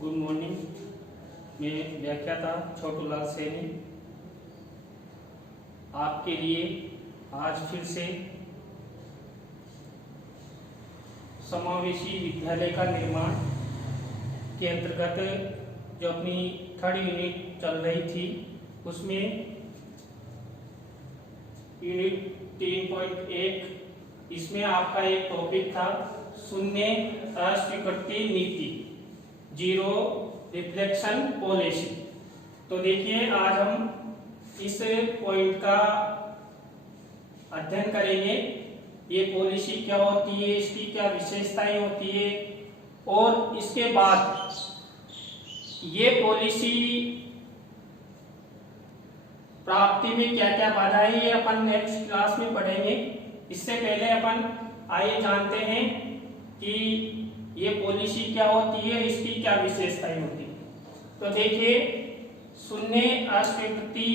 Good morning. मैं व्याख्याता छोटूलाल सैनी आपके लिए आज फिर से समावेशी विद्यालय का निर्माण के अंतर्गत जो अपनी थर्ड यूनिट चल रही थी उसमें यूनिट 3.1 इसमें आपका एक टॉपिक था शून्य अस्वीकृति नीति, जीरो रिफ्लेक्शन पॉलिसी। तो देखिए आज हम इस पॉइंट का अध्ययन करेंगे। ये पॉलिसी क्या होती है, इसकी क्या विशेषताएं होती है और इसके बाद ये पॉलिसी प्राप्ति में क्या क्या बाधाएं ये अपन नेक्स्ट क्लास में पढ़ेंगे। इससे पहले अपन आइए जानते हैं कि ये पॉलिसी क्या होती है, इसकी क्या विशेषताएं होती है। तो देखिए शून्य अस्वीकृति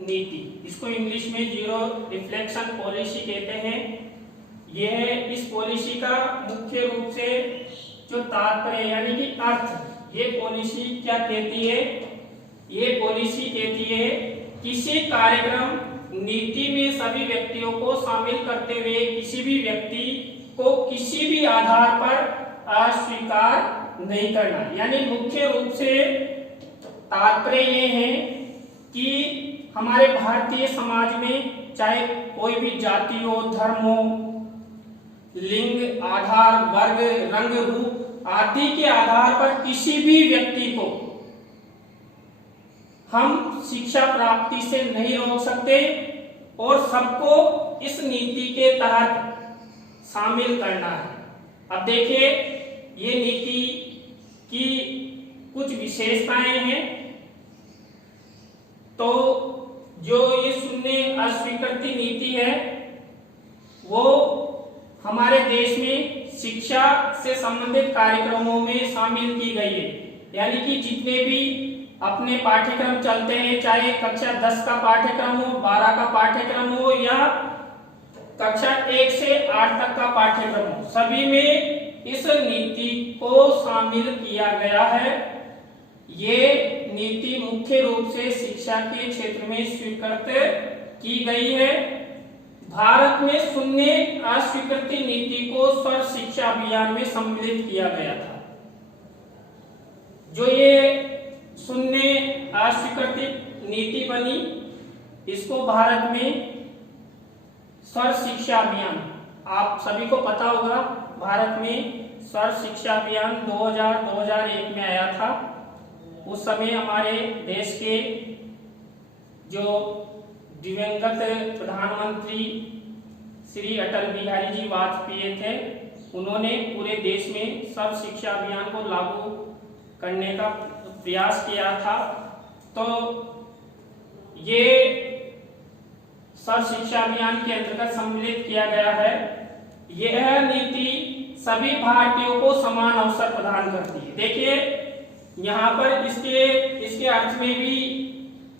नीति, इसको इंग्लिश में जीरो रिफ्लेक्शन पॉलिसी कहते हैं। यह इस पॉलिसी का मुख्य रूप से जो तात्पर्य यानी कि अर्थ, ये पॉलिसी क्या कहती है, ये पॉलिसी कहती है किसी कार्यक्रम नीति में सभी व्यक्तियों को शामिल करते हुए किसी भी व्यक्ति को किसी भी आधार पर अस्वीकार नहीं करना। यानी मुख्य रूप से तात्पर्य ये है कि हमारे भारतीय समाज में चाहे कोई भी जाति हो, धर्म हो, लिंग, आधार, वर्ग, रंग, रूप आदि के आधार पर किसी भी व्यक्ति को हम शिक्षा प्राप्ति से नहीं रोक सकते और सबको इस नीति के तहत शामिल करना है। अब देखिए ये नीति की कुछ विशेषताएं हैं। तो जो ये शून्य अस्वीकृति नीति है वो हमारे देश में शिक्षा से संबंधित कार्यक्रमों में शामिल की गई है। यानी कि जितने भी अपने पाठ्यक्रम चलते हैं, चाहे कक्षा 10 का पाठ्यक्रम हो, 12 का पाठ्यक्रम हो या कक्षा 1 से 8 तक का पाठ्यक्रम हो, सभी में इस नीति को शामिल किया गया है। ये नीति मुख्य रूप से शिक्षा के क्षेत्र में स्वीकृत की गई है। भारत में शून्य अस्वीकृति नीति को सर्व शिक्षा अभियान में सम्मिलित किया गया था। जो ये शून्य अस्वीकृति नीति बनी, इसको भारत में सर्व शिक्षा अभियान, आप सभी को पता होगा, भारत में सर्व शिक्षा अभियान 2001 में आया था। उस समय हमारे देश के जो दिवंगत प्रधानमंत्री श्री अटल बिहारी जी वाजपेयी थे, उन्होंने पूरे देश में सर्व शिक्षा अभियान को लागू करने का प्रयास किया था। तो ये सर्व शिक्षा अभियान के अंतर्गत सम्मिलित किया गया है। यह नीति सभी भारतीयों को समान अवसर प्रदान करती है। देखिए यहाँ पर इसके अर्थ में भी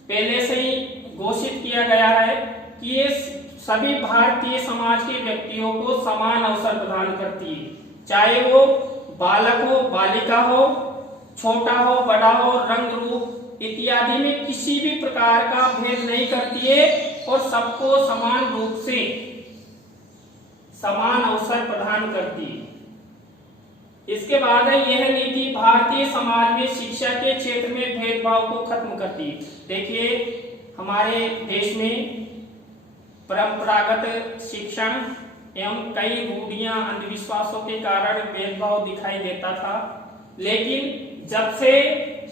पहले से ही घोषित किया गया है कि ये सभी भारतीय समाज के व्यक्तियों को समान अवसर प्रदान करती है, चाहे वो बालक हो, बालिका हो, छोटा हो, बड़ा हो, रंग, रूप इत्यादि में किसी भी प्रकार का भेद नहीं करती है और सबको समान रूप से समान अवसर प्रदान करती है। इसके बाद है यह नीति भारतीय समाज में शिक्षा के क्षेत्र में भेदभाव को खत्म करती है। देखिए हमारे देश में परंपरागत शिक्षण एवं कई रूढ़ियां, अंधविश्वासों के कारण भेदभाव दिखाई देता था, लेकिन जब से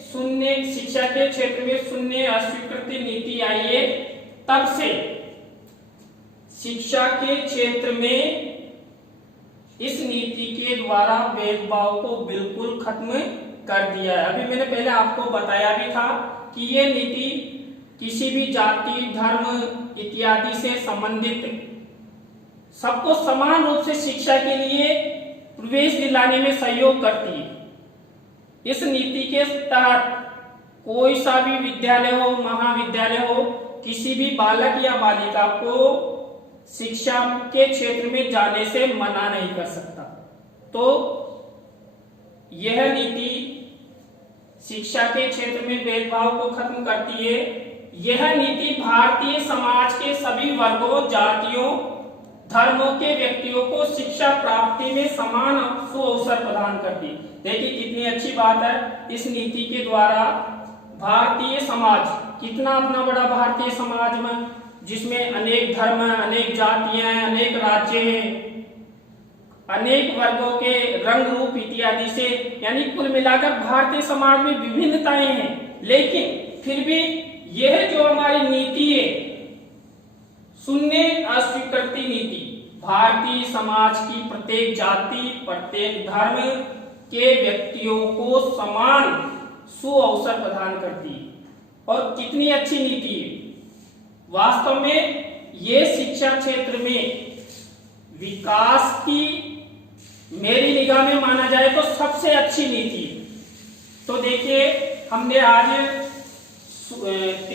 शून्य शिक्षा के क्षेत्र में शून्य अस्वीकृति नीति आई है, तब से शिक्षा के क्षेत्र में इस नीति के द्वारा भेदभाव को बिल्कुल खत्म कर दिया है। अभी मैंने पहले आपको बताया भी था कि ये नीति किसी भी जाति, धर्म इत्यादि से संबंधित सबको समान रूप से शिक्षा के लिए प्रवेश दिलाने में सहयोग करती है। इस नीति के तहत कोई सा भी विद्यालय हो, महाविद्यालय हो, किसी भी बालक या बालिका को शिक्षा के क्षेत्र में जाने से मना नहीं कर सकता। तो यह नीति शिक्षा के क्षेत्र में भेदभाव को खत्म करती है। यह नीति भारतीय समाज के सभी वर्गों, जातियों, धर्मों के व्यक्तियों को शिक्षा प्राप्ति में समान सुअवसर प्रदान करती। देखिए कितनी अच्छी बात है। इस नीति के द्वारा भारतीय समाज, कितना अपना बड़ा भारतीय समाज में, जिसमें अनेक धर्म हैं, अनेक जातियां हैं, अनेक राज्य हैं, अनेक वर्गों के रंग रूप इत्यादि से, यानी कुल मिलाकर भारतीय समाज में विभिन्नताएं हैं। लेकिन फिर भी यह जो हमारी नीति है, शून्य अस्वीकृति नीति, भारतीय समाज की प्रत्येक जाति, प्रत्येक धर्म के व्यक्तियों को समान सुअवसर प्रदान करती है। और कितनी अच्छी नीति है। वास्तव में ये शिक्षा क्षेत्र में विकास की मेरी निगाह में माना जाए तो सबसे अच्छी नीति है। तो देखिए हमने आज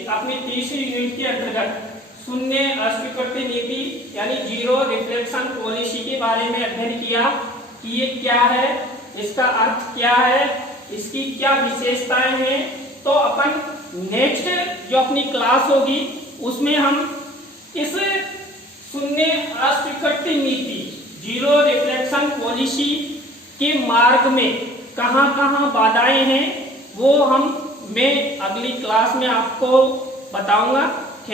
अपनी तीसरी यूनिट के अंतर्गत शून्य अस्वीकृति नीति यानी जीरो रिफ्लेक्शन पॉलिसी के बारे में अध्ययन किया कि ये क्या है, इसका अर्थ क्या है, इसकी क्या विशेषताएं हैं। तो अपन नेक्स्ट जो अपनी क्लास होगी उसमें हम इस शून्य अस्वीकृति नीति, जीरो रिफ्लेक्शन पॉलिसी के मार्ग में कहां-कहां बाधाएं हैं वो मैं अगली क्लास में आपको बताऊंगा।